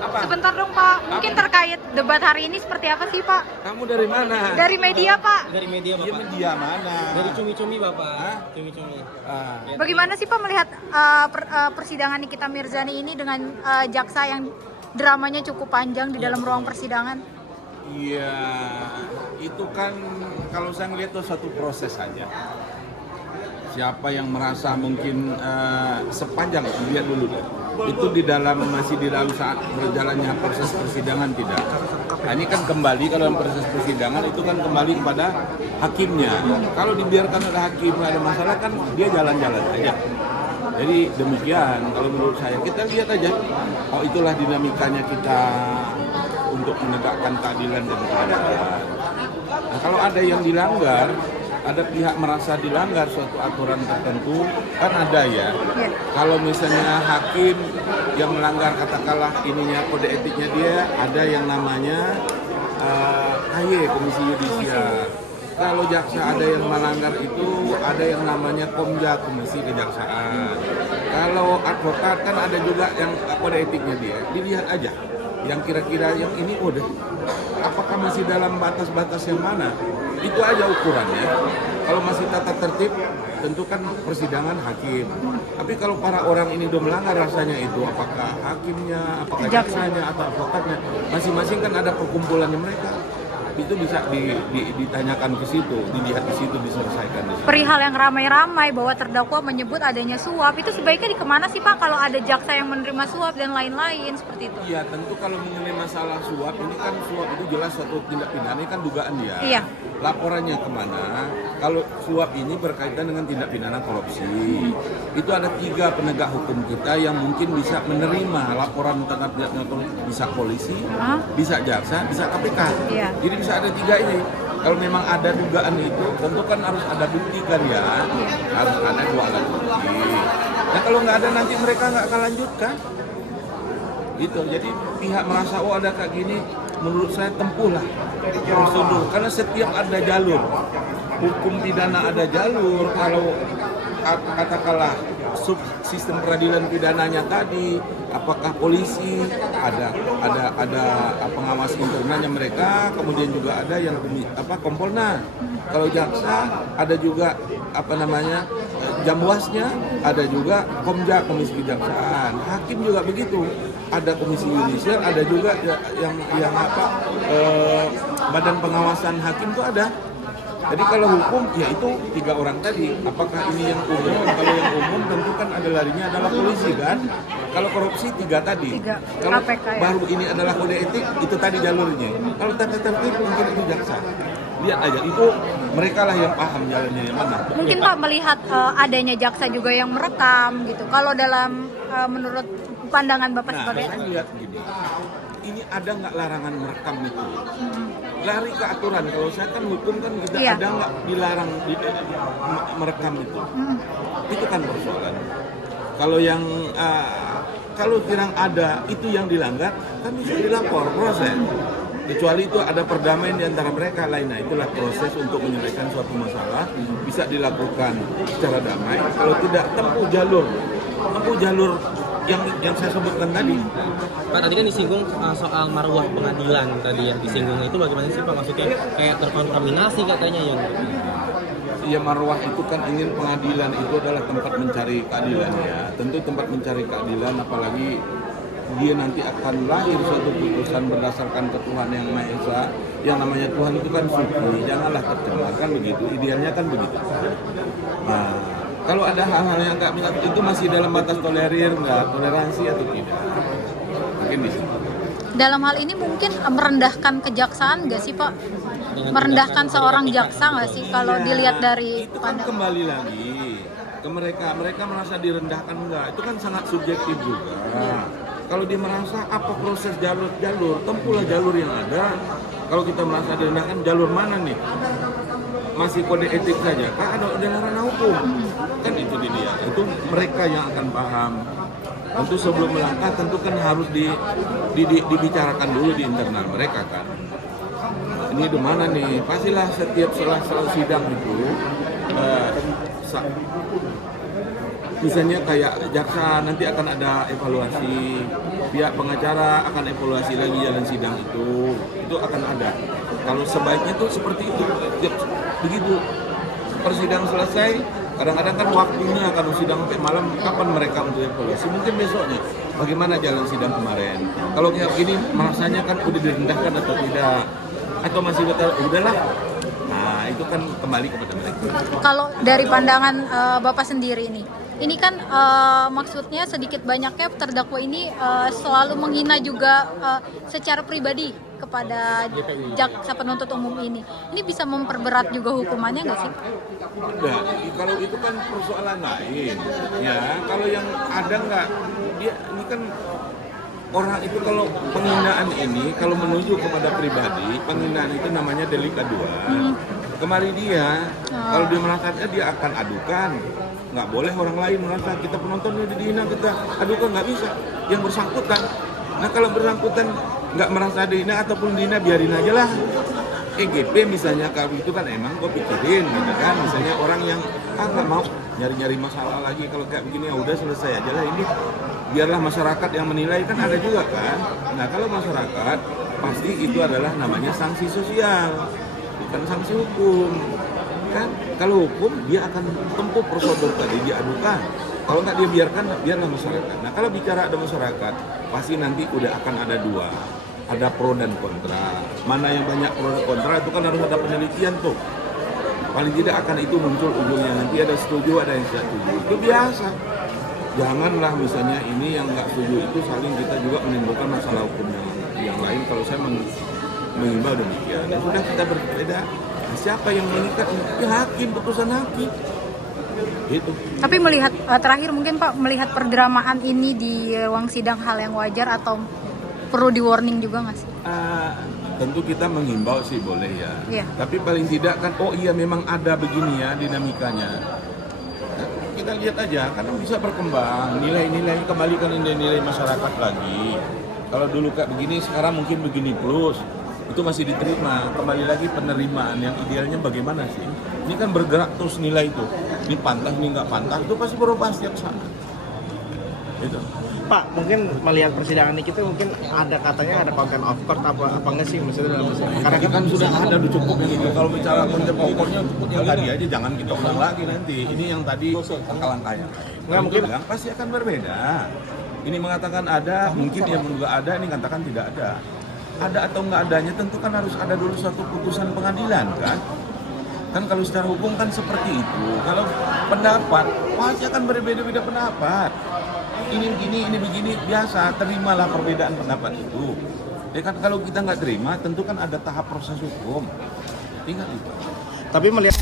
Apa? Sebentar dong Pak, mungkin terkait debat hari ini seperti apa sih Pak? Kamu dari mana? Dari media Pak. Dari media Dia Bapak. media mana? Dari cumi-cumi Bapak. Hah? Cumi-cumi. Ah. Bagaimana sih Pak melihat persidangan Nikita Mirzani ini dengan jaksa yang dramanya cukup panjang di dalam ruang persidangan? Iya, itu kan kalau saya ngelihat itu satu proses saja. Siapa yang merasa mungkin sepanjang lihat dulu deh. Itu masih di dalam saat berjalannya proses persidangan tidak. Nah, ini kan kembali kalau dalam proses persidangan itu kan kembali kepada hakimnya. Kalau dibiarkan oleh hakim nggak ada masalah kan dia jalan-jalan aja. Jadi demikian kalau menurut saya kita lihat aja. Oh itulah dinamikanya kita untuk menegakkan keadilan dan keadilan. Nah, kalau ada yang dilanggar, ada pihak merasa dilanggar suatu aturan tertentu, kan ada ya. Kalau misalnya hakim yang melanggar katakanlah ininya kode etiknya dia, ada yang namanya KY, Komisi Yudisial. Kalau jaksa ada yang melanggar itu, ada yang namanya Komja, Komisi Kejaksaan. Kalau advokat kan ada juga yang kode etiknya dia, dilihat aja. Yang kira-kira yang ini udah apakah masih dalam batas-batas yang mana, itu aja ukurannya. Kalau masih tata tertib tentu kan persidangan hakim, tapi kalau para orang ini udah melanggar rasanya itu apakah hakimnya, apakah jaksanya atau advokatnya, masing-masing kan ada perkumpulannya mereka, itu bisa ditanyakan ke situ, dilihat di situ, diselesaikan di situ. Perihal yang ramai-ramai bahwa terdakwa menyebut adanya suap, itu sebaiknya kemana sih Pak kalau ada jaksa yang menerima suap dan lain-lain seperti itu? Iya, tentu kalau mengenai masalah suap, ini kan suap itu jelas suatu tindak pidana, ini kan dugaan dia. Iya. Laporannya kemana? Kalau suap ini berkaitan dengan tindak pidana korupsi, itu ada 3 penegak hukum kita yang mungkin bisa menerima laporan tentang tindak pidana korupsi, bisa polisi, bisa jaksa, bisa KPK. Iya. Jadi bisa ada 3 ini. Kalau memang ada dugaan itu, tentu kan harus ada bukti kan ya, harus ada 2 alat bukti. Nah kalau nggak ada nanti mereka nggak akan lanjutkan. Gitu. Jadi pihak merasa oh ada kayak gini, menurut saya tempuhlah prosedur. Karena setiap ada jalur, hukum pidana ada jalur. Kalau katakanlah sistem peradilan pidananya tadi, apakah polisi ada pengawas internalnya mereka, kemudian juga ada yang Kompolnas. Kalau jaksa ada juga Jamwasnya, ada juga Komja, Komisi Kejaksaan. Hakim juga begitu. Ada Komisi Yudisial, ada juga yang badan pengawasan hakim itu ada. Jadi kalau hukum ya itu 3 orang tadi. Apakah ini yang umum? Kalau yang umum tentu kan ada larinya adalah polisi kan. Kalau korupsi 3 tadi. Kalau KPK, ya. baru ini adalah kode etik itu tadi jalurnya. Kalau tata tertib mungkin itu jaksa. Lihat aja itu mereka lah yang paham jalannya yang mana. Mungkin Pak melihat adanya jaksa juga yang merekam gitu. Kalau dalam menurut pandangan Bapak sebagai saya lihat gini. Ini ada nggak larangan merekam itu? Lari ke aturan. Kalau saya kan hukum kan kita ada nggak dilarang merekam itu? Itu kan persoalan. Kalau yang kalau bilang ada itu yang dilanggar, kan bisa dilapor proses. Kecuali itu ada perdamaian di antara mereka lain. Nah itulah proses untuk menyelesaikan suatu masalah bisa dilakukan secara damai. Kalau tidak tempuh jalur yang saya sebutkan tadi. Pak tadi kan disinggung soal marwah pengadilan tadi yang disinggung itu bagaimana sih Pak, maksudnya kayak terkontaminasi katanya ya? Ya marwah itu kan ingin pengadilan itu adalah tempat mencari keadilan ya. Tentu tempat mencari keadilan apalagi dia nanti akan lahir suatu putusan berdasarkan ketuhanan yang Maha Esa. Yang namanya Tuhan itu kan suci, janganlah tercemar kan begitu. Idealnya kan begitu. Nah, kalau ada hal-hal yang nggak itu masih dalam batas toleransi atau tidak? Mungkin di sini. dalam hal ini mungkin merendahkan kejaksaan nggak sih Pak? Merendahkan seorang jaksa nggak sih kalau dilihat dari itu kan kembali lagi ke mereka merasa direndahkan enggak? Itu kan sangat subjektif juga. Kalau dia merasa apa proses jalur, tempuhlah jalur yang ada. Kalau kita merasa direndahkan, jalur mana nih? Masih kode etik saja, kan ada ranah hukum. Kan itu dia. Itu mereka yang akan paham. Tentu sebelum melangkah, tentu kan harus dibicarakan dulu di internal mereka kan. Ini di mana nih? Pastilah setiap setelah sidang itu Misalnya kayak jaksa nanti akan ada evaluasi, pihak pengacara akan evaluasi lagi jalan sidang itu akan ada. Kalau sebaiknya tuh seperti itu, begitu persidangan selesai, kadang-kadang kan waktunya kalau sidang sampai malam, kapan mereka untuk evaluasi? Mungkin besoknya, bagaimana jalan sidang kemarin? Kalau kayak gini merasanya kan udah direndahkan atau tidak, atau masih betul, udahlah. Nah itu kan kembali kepada mereka. Kalau dari pandangan Bapak sendiri ini kan maksudnya sedikit banyaknya terdakwa ini selalu menghina juga secara pribadi kepada jaksa penuntut umum ini. Ini bisa memperberat juga hukumannya nggak sih? Nah, kalau itu kan persoalan lain. Ya, kalau yang ada nggak, dia ini kan orang itu kalau penghinaan ini kalau menuju kepada pribadi, penghinaan itu namanya delik aduan. Kemarin dia, kalau dia merasanya dia akan adukan. Nggak boleh orang lain merasa kita penonton ini dihina, kita adukan, nggak bisa. Yang bersangkutan. Nah kalau bersangkutan nggak merasa dihina ataupun dihina, biarin aja lah. EGP misalnya kalau itu kan emang gue pikirin gitu kan. Misalnya orang yang nggak mau nyari-nyari masalah lagi, kalau kayak begini ya udah selesai aja lah ini. Biarlah masyarakat yang menilai, kan ada juga kan. Nah kalau masyarakat pasti itu adalah namanya sanksi sosial, bukan sanksi hukum. Kan kalau hukum dia akan tempuh prosedur tadi, diadukan. Kalau nggak dia biarkan, biarlah masyarakat. Nah kalau bicara ada masyarakat, pasti nanti udah akan ada dua, ada pro dan kontra. Mana yang banyak pro dan kontra itu kan harus ada penelitian tuh. Paling tidak akan itu muncul ujungnya, nanti ada setuju, ada yang tidak setuju. Itu biasa. Janganlah misalnya ini yang nggak setuju itu saling kita juga menimbulkan masalah hukum yang lain. Kalau saya mengimbau demikian, ya sudah kita berbeda. Siapa yang mengikat? Ya hakim, putusan hakim. Gitu. Tapi melihat terakhir mungkin Pak, melihat perdramaan ini di ruang sidang hal yang wajar atau perlu di warning juga nggak sih? Tentu kita mengimbau sih boleh ya. Iya. Tapi paling tidak kan, oh iya memang ada begini ya dinamikanya. Kita lihat aja, karena bisa berkembang, nilai-nilai, kembalikan nilai-nilai masyarakat lagi. Kalau dulu kayak begini, sekarang mungkin begini plus. Itu masih diterima, kembali lagi penerimaan yang idealnya bagaimana sih? Ini kan bergerak terus nilai itu, ini pantas, ini nggak pantas, itu pasti berubah setiap saat. Itu. Pak, mungkin melihat persidangan ini kita mungkin ada katanya ada konten of court apa enggak sih maksudnya dalam persidangan? Karena kita kan sudah ada udah cukup yang itu. Kalau bicara konten pokoknya yang tadi aja, jangan kita ulang lagi nanti. Ini yang tadi langkah-langkahnya. Nggak mungkin bilang, pasti akan berbeda. Ini mengatakan ada, mungkin yang nggak ada, ini katakan tidak ada. Ada atau nggak adanya tentu kan harus ada dulu satu putusan pengadilan kan. Kan kalau secara hukum kan seperti itu. Kalau pendapat pasti akan berbeda-beda pendapat. Ini begini, ini begini, biasa, terimalah perbedaan pendapat itu. Ya kan kalau kita nggak terima tentu kan ada tahap proses hukum. Tinggal itu. Tapi melihat